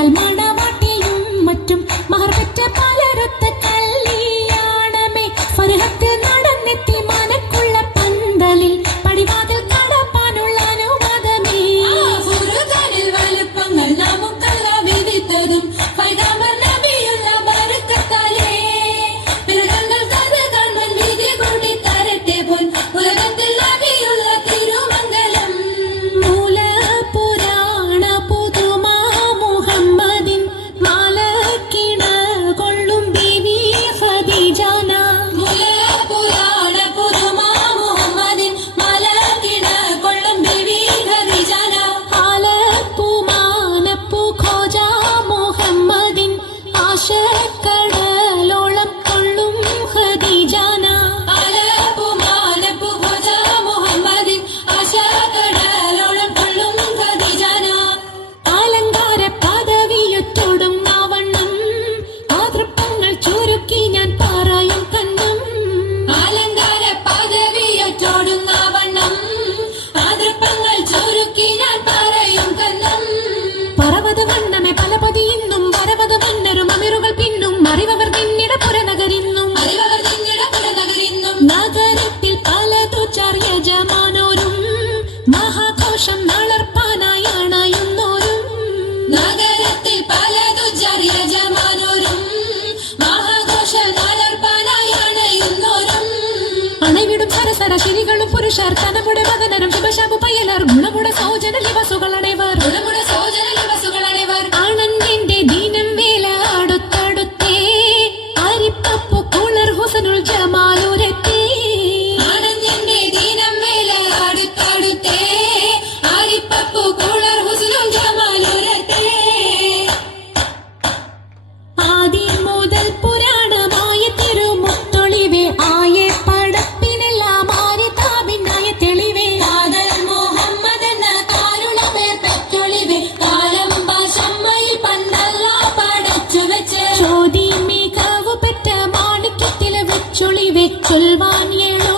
alma വർഷക്കടലോളം കൊള്ളും ഹദീജാന. അലങ്കാര പദവിയൊത്തോടും നാവണ്ണം മാതൃപ്പങ്ങൾ ചുരുക്കി ഞാൻ പാറായും കണ്ണും അലങ്കാര പദവിയൊത്തോടും നാവണ്ണം മാതൃപ്പങ്ങൾ ചുരുക്കി ഞാൻ പാറ அனைவிடும் சரசர சிரிகளும் புருஷர் தனமுட மதனரும் சிவசாபு பையனர் குணமுட சோஜன நிவசுகள் அனைவர். குணமுட சோஜன நிவசுகள் அனைவர். சொலிவைச் சொல்வான் எழ